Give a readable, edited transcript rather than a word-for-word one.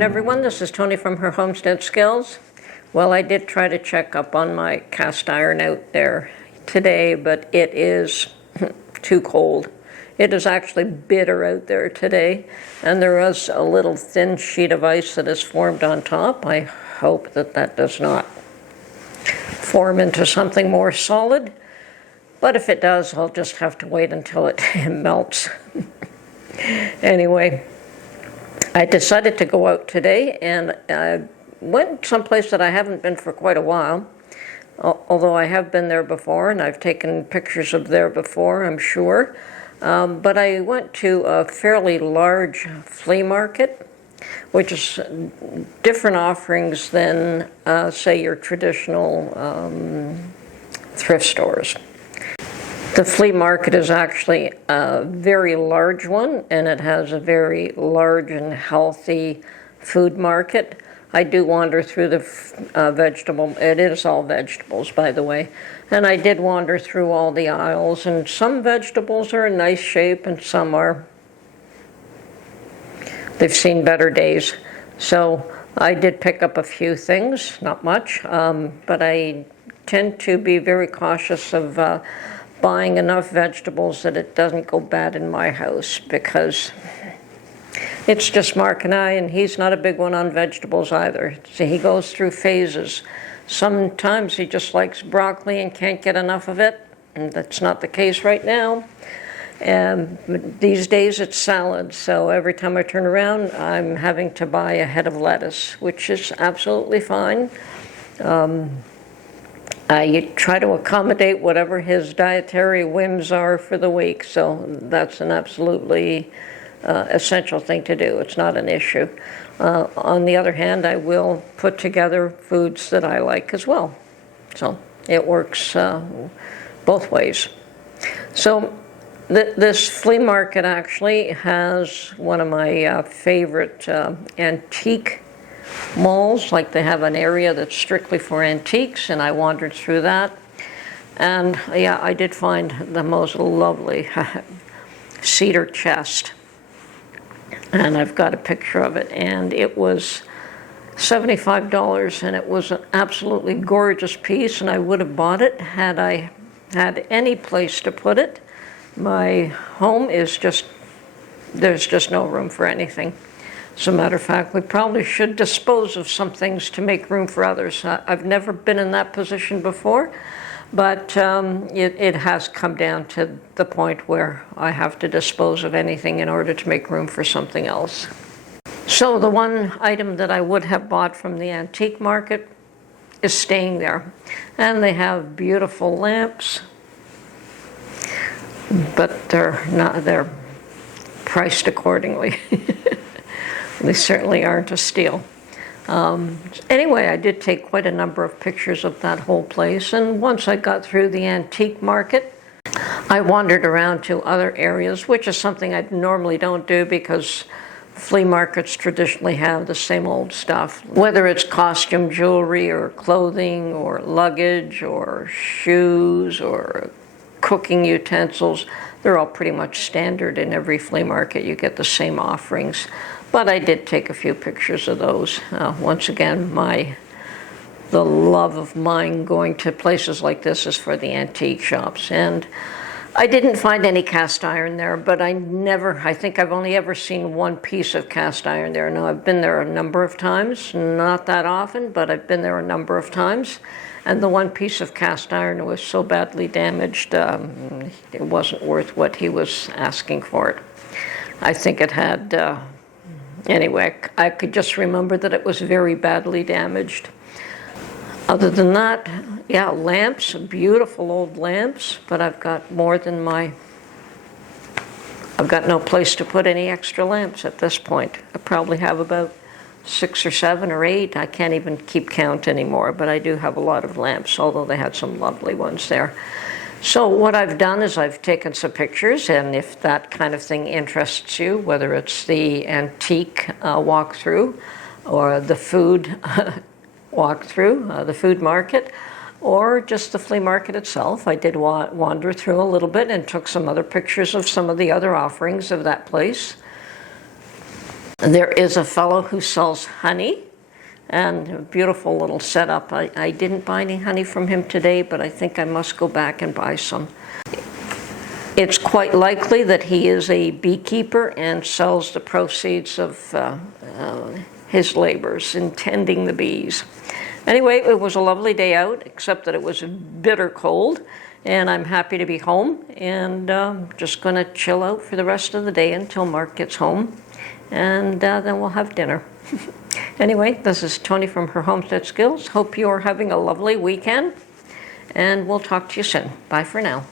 afternoon, everyone. This is Tony from her Homestead Skills. Well, I did try to check up on my cast iron out there today, but it is too cold. It is actually bitter out there today, and there is a little thin sheet of ice that has formed on top. I hope that that does not form into something more solid, but if it does, I'll just have to wait until it melts. Anyway, I decided to go out today, and I went someplace that I haven't been for quite a while, although I have been there before, and I've taken pictures of there before, I'm sure. But I went to a fairly large flea market, which is different offerings than, say, your traditional thrift stores. The flea market is actually a very large one, and it has a very large and healthy food market. I do wander through the vegetable, it is all vegetables, by the way, and I did wander through all the aisles, and some vegetables are in nice shape and some are, they've seen better days. So I did pick up a few things, not much, but I tend to be very cautious of buying enough vegetables that it doesn't go bad in my house, because it's just Mark and I, and he's not a big one on vegetables either. So he goes through phases. Sometimes he just likes broccoli and can't get enough of it, and that's not the case right now. And these days it's salad, so every time I turn around, I'm having to buy a head of lettuce, which is absolutely fine. You try to accommodate whatever his dietary whims are for the week, so that's an absolutely essential thing to do. It's not an issue. On the other hand, I will put together foods that I like as well. So it works both ways. So this flea market actually has one of my favorite antique malls. Like, they have an area that's strictly for antiques, and I wandered through that. And yeah, I did find the most lovely cedar chest. And I've got a picture of it, and it was $75, and it was an absolutely gorgeous piece, and I would have bought it had I had any place to put it. My home is just, there's just no room for anything. As a matter of fact, we probably should dispose of some things to make room for others. I've never been in that position before, but it has come down to the point where I have to dispose of anything in order to make room for something else. So the one item that I would have bought from the antique market is staying there. And they have beautiful lamps, but they're priced accordingly. They certainly aren't a steal. Anyway, I did take quite a number of pictures of that whole place, and once I got through the antique market, I wandered around to other areas, which is something I normally don't do because flea markets traditionally have the same old stuff. Whether it's costume jewelry or clothing or luggage or shoes or cooking utensils, they're all pretty much standard in every flea market. You get the same offerings. But I did take a few pictures of those. Once again, the love of mine going to places like this is for the antique shops. And I didn't find any cast iron there, but I think I've only ever seen one piece of cast iron there. Now, I've been there a number of times, not that often, but I've been there a number of times. And the one piece of cast iron was so badly damaged, it wasn't worth what he was asking for it. I think it had... Anyway, I could just remember that it was very badly damaged. Other than that, yeah, lamps, beautiful old lamps, but I've got more than I've got no place to put any extra lamps at this point. I probably have about 6 or 7 or 8. I can't even keep count anymore, but I do have a lot of lamps, although they had some lovely ones there. So what I've done is I've taken some pictures, and if that kind of thing interests you, whether it's the antique walkthrough or the food walkthrough, the food market, or just the flea market itself, I did wander through a little bit and took some other pictures of some of the other offerings of that place. There is a fellow who sells honey, and a beautiful little setup. I didn't buy any honey from him today, but I think I must go back and buy some. It's quite likely that he is a beekeeper and sells the proceeds of his labors in tending the bees. Anyway, it was a lovely day out, except that it was bitter cold, and I'm happy to be home, and just going to chill out for the rest of the day until Mark gets home, and then we'll have dinner. Anyway, this is Tony from Her Homestead Skills. Hope you are having a lovely weekend, and we'll talk to you soon. Bye for now.